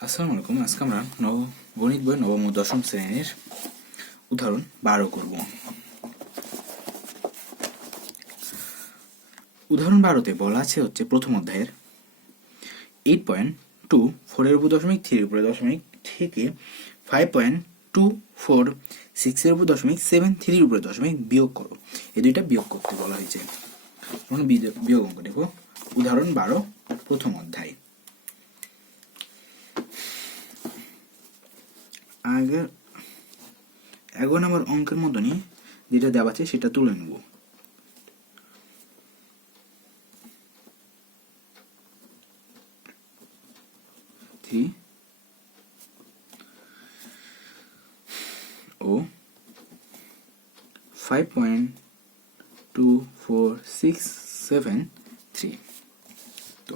আসসালামু আলাইকুম। আজকে আমরা গণিত বই নবম ও দশম শ্রেণীর উদাহরণ 12 করব। উদাহরণ 12তে বলা আছে হচ্ছে প্রথম অধ্যায়ের 8.2 4 এর উপর দশমিক 3 এর উপরে দশমিক থেকে 5.24 6 এর উপর দশমিক 7 3 এর উপরে দশমিক বিয়োগ করো। এই দুইটা বিয়োগ করতে বলা হয়েছে। আমরা বিয়োগ অঙ্ক দেখব। উদাহরণ 12 প্রথম অধ্যায়। আগে 11 নম্বর অঙ্কের মতনই যেটা দেওয়া আছে সেটা তুলে নেব। ও 5.24673। তো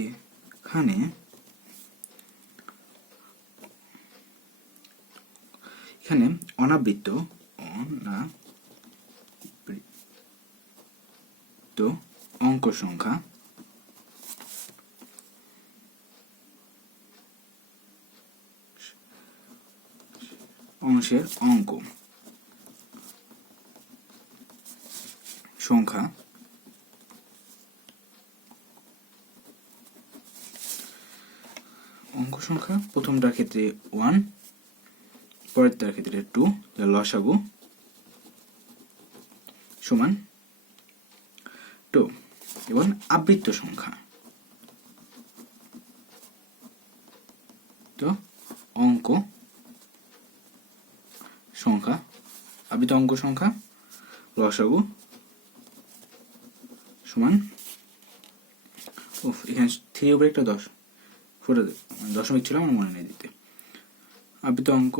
এখানে অনাবৃত্ত অঙ্ক সংখ্যা অংশের অঙ্ক সংখ্যা প্রথমটার ক্ষেত্রে 1, পরেরটার ক্ষেত্রে 2, যার লসাগু সমান 2। এবং আবৃত্ত সংখ্যা তো অঙ্ক সংখ্যা আবৃত্ত অঙ্ক সংখ্যা লসাগু সমান এখানে 3 উপরে একটা 10 দশমিক ছিল, আমার মনে নেই দিতে। আবৃত্ত অঙ্ক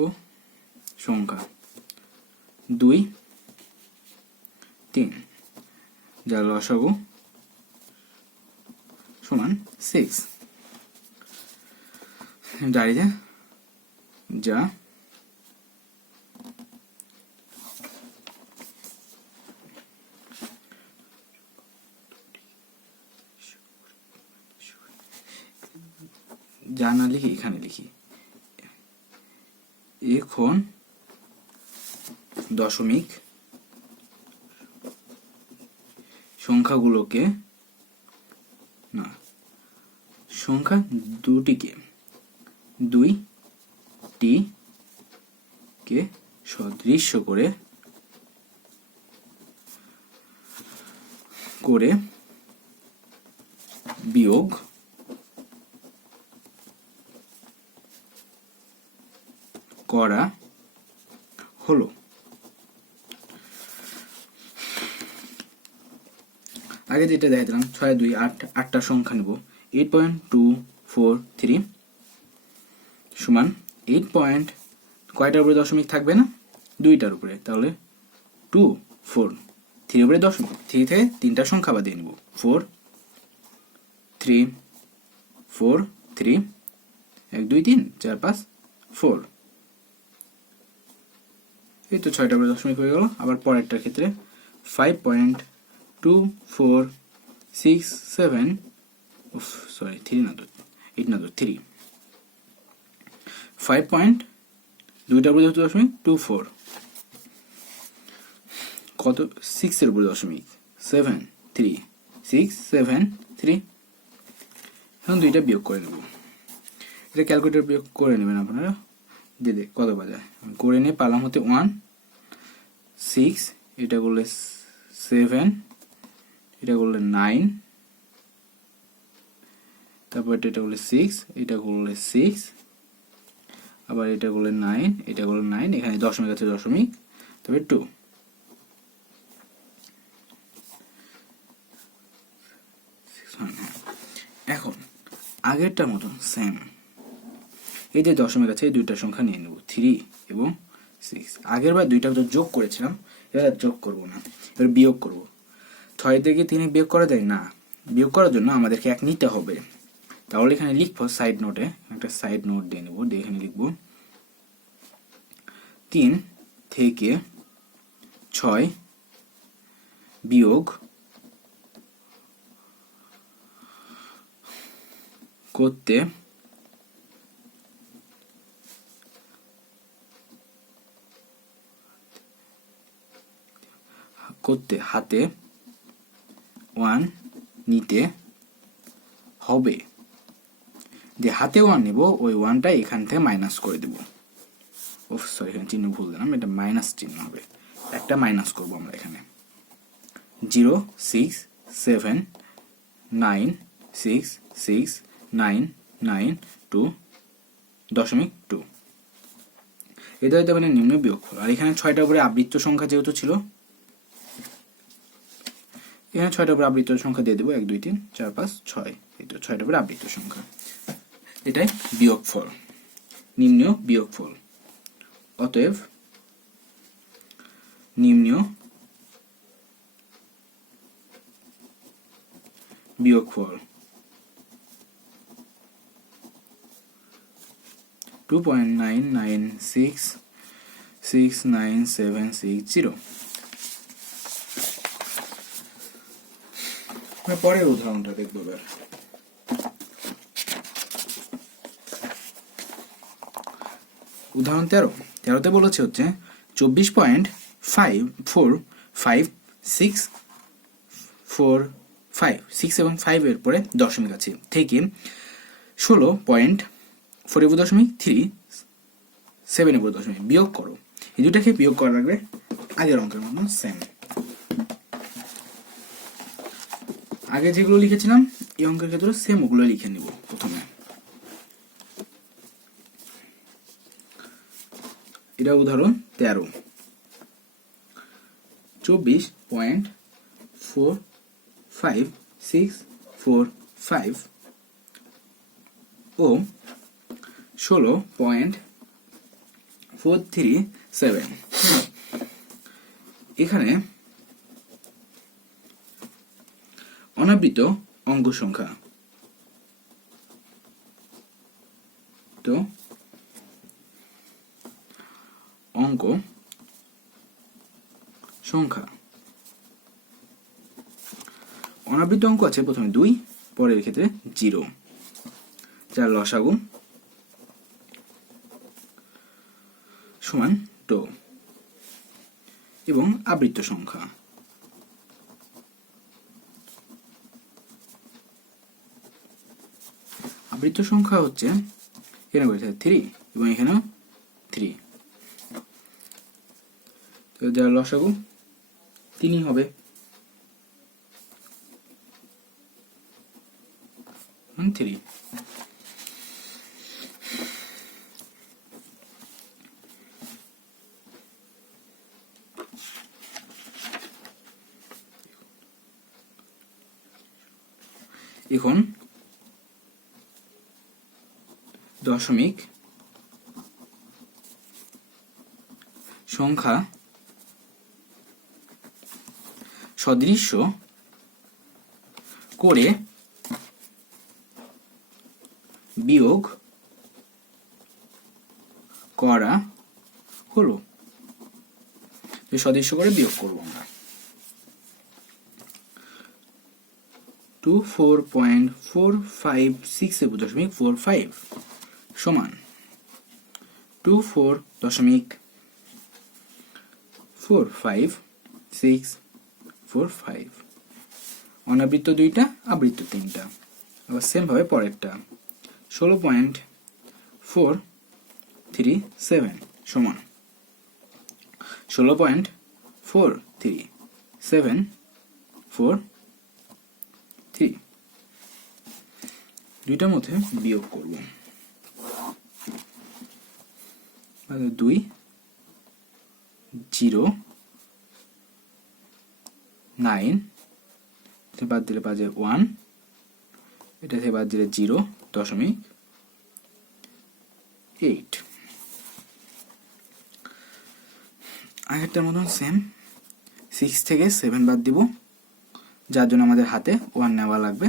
সংখ্যা 2, 3, যার লসাগু সমান 6। দাঁড়িয়ে যা যা না লিখি এখানে লিখি। এখন দশমিক সংখ্যাগুলোকে সংখ্যা দুটিকে 2টিকে সদৃশ্য করে বিয়োগ করা হলো। আগে যেটা দেখাইছিলাম 6, 2, 8, 8টা সংখ্যা নেব। 8.243 সমান 8 কয়টার উপরে দশমিক থাকবে না? 2টার উপরে। তাহলে 2, 4, 3 উপরে দশমিক, 3 থেকে 3টা সংখ্যা বাদ দিয়ে নেব। 4, 3, 4, 3, 1, 2, 3, 4, 5, 4। এই তো 6টার উপরে দশমিক হয়ে গেল। আবার পরেরটার ক্ষেত্রে 5.2467 সরি 3 না তো 8 না তো 3 5.2টার উপরে দশমিক 24 কত 6 এর উপরে দশমিক 7 3 6 7 3। এখন দুইটা বিয়োগ করে নেব। এটা ক্যালকুলেটর বিয়োগ করে নেবেন আপনারা। দিদি কত বাজায় করে নিয়ে পালাম হতে 1 6, এটা করলে 7, এটা করলে 9, তারপর এটা করলে 6, এটা করলে 6, আবার এটা করলে 9, এটা করলে 9, এখানে দশমিক আছে দশমিক, তবে 2। এখন আগেরটার মতন সেম এই যে দশমিক আছে এই দুইটা সংখ্যা নিয়ে নেব 3 এবং 6। আগের বার দুইটা যোগ করেছিলাম, এবার যোগ করব না, এবার বিয়োগ করব। 6 থেকে 3 বিয়োগ করা যায় না, বিয়োগ করার জন্য আমাদেরকে 1 নিতে হবে। তাহলে এখানে লিখবো সাইড নোটে একটা সাইড নোট দিয়ে নেব, দিয়ে এখানে লিখব 3 থেকে 6 বিয়োগ করতে হাতে 1 নিতে হবে। যে হাতে 1 নিব ওই 1টা এখান থেকে মাইনাস করে দেব। সরি, এখানে চিহ্ন ভুল দিলাম, এটা মাইনাস চিহ্ন হবে, একটা মাইনাস করব আমরা এখানে। 0 6 7 9 6 6 9 9 2 দশমিক 2। এটা হইতে পারে নিম্ন বিয়োগফল। আর এখানে 6টার উপরে আবৃত্ত সংখ্যা যেহেতু ছিল, এখানে 6টার উপরে আবৃত্ত সংখ্যা দিয়ে দেবো, 1 2 3 4 5 6। এই তো 6টার উপরে আবৃত্ত সংখ্যা, এটাই বিয়োগফল, নিম্ন বিয়োগফল। অতএব নিম্ন বিয়োগফল 2.9966970। পরের উদাহরণটা দেখবো এবার। উদাহরণ 13তে বলেছে হচ্ছে 24.545645 6 এবং 5 এর পরে দশমিক আছে থেকে 16.47 এর পরে দশমিক বিয়োগ করো। এই দুটাকে বিয়োগ করা লাগবে আগের অঙ্কের মতো সেম। আগে যেগুলো লিখেছিলাম এই অঙ্কের ক্ষেত্রে সেম ওগুলো লিখে নিব প্রথমে। এটা উদাহরণ 13। 24.45645 ও 16.437। এখানে অনাবৃত অঙ্ক সংখ্যা, তো অঙ্ক সংখ্যা অনাবৃত অঙ্ক আছে প্রথমে 2, পরের ক্ষেত্রে 0, যার লসাগু সমান 2 এবং আবৃত্ত সংখ্যা হচ্ছে এখানে বলেছে 3 এবং এখানেও 3, তো যার লসাগু 3 হবে। এখন দশমিক সংখ্যা সদৃশ্য করে বিয়োগ করা হলো। সদৃশ্য করে বিয়োগ করব আমরা। 24.456.45 সমান 24.45645। অনাবৃত্ত 2টা, আবৃত্ত 3টা। আবার সেম ভাবে পরেরটা 16.437 সমান 16.43743। দুইটার মধ্যে বিয়োগ করব। 2 0 9 বাদ দিলে বাজে 1, এটা থেকে বাদ দিলে 0.8। আগেরটার মতন সেম 6 থেকে 7 বাদ দিব, যার জন্য আমাদের হাতে 1 নেওয়া লাগবে।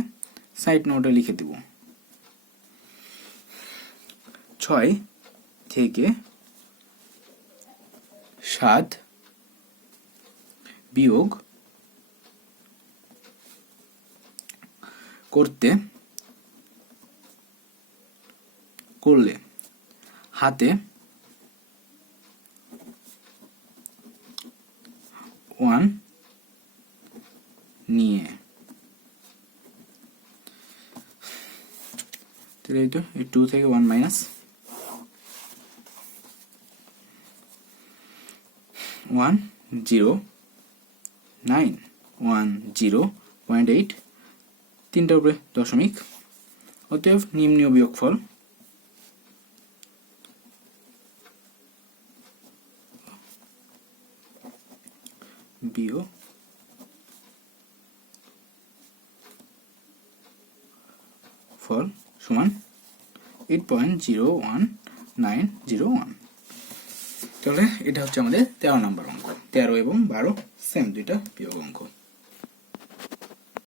সাইড নোটে লিখে দিব 6 থেকে 7 বিয়োগ করতে করলে হাতে 1 নিয়ে, তাহলে এই তো 2 থেকে 1 মাইনাস 10910.8, তিনটার উপরে দশমিক। অতএব নিম্ন বিয়োগফল সমান 8.01901। তাহলে এটা হচ্ছে আমাদের 13 নম্বর অঙ্ক। 13 এবং 12 সেম, দুইটা বিয়োগ অঙ্ক।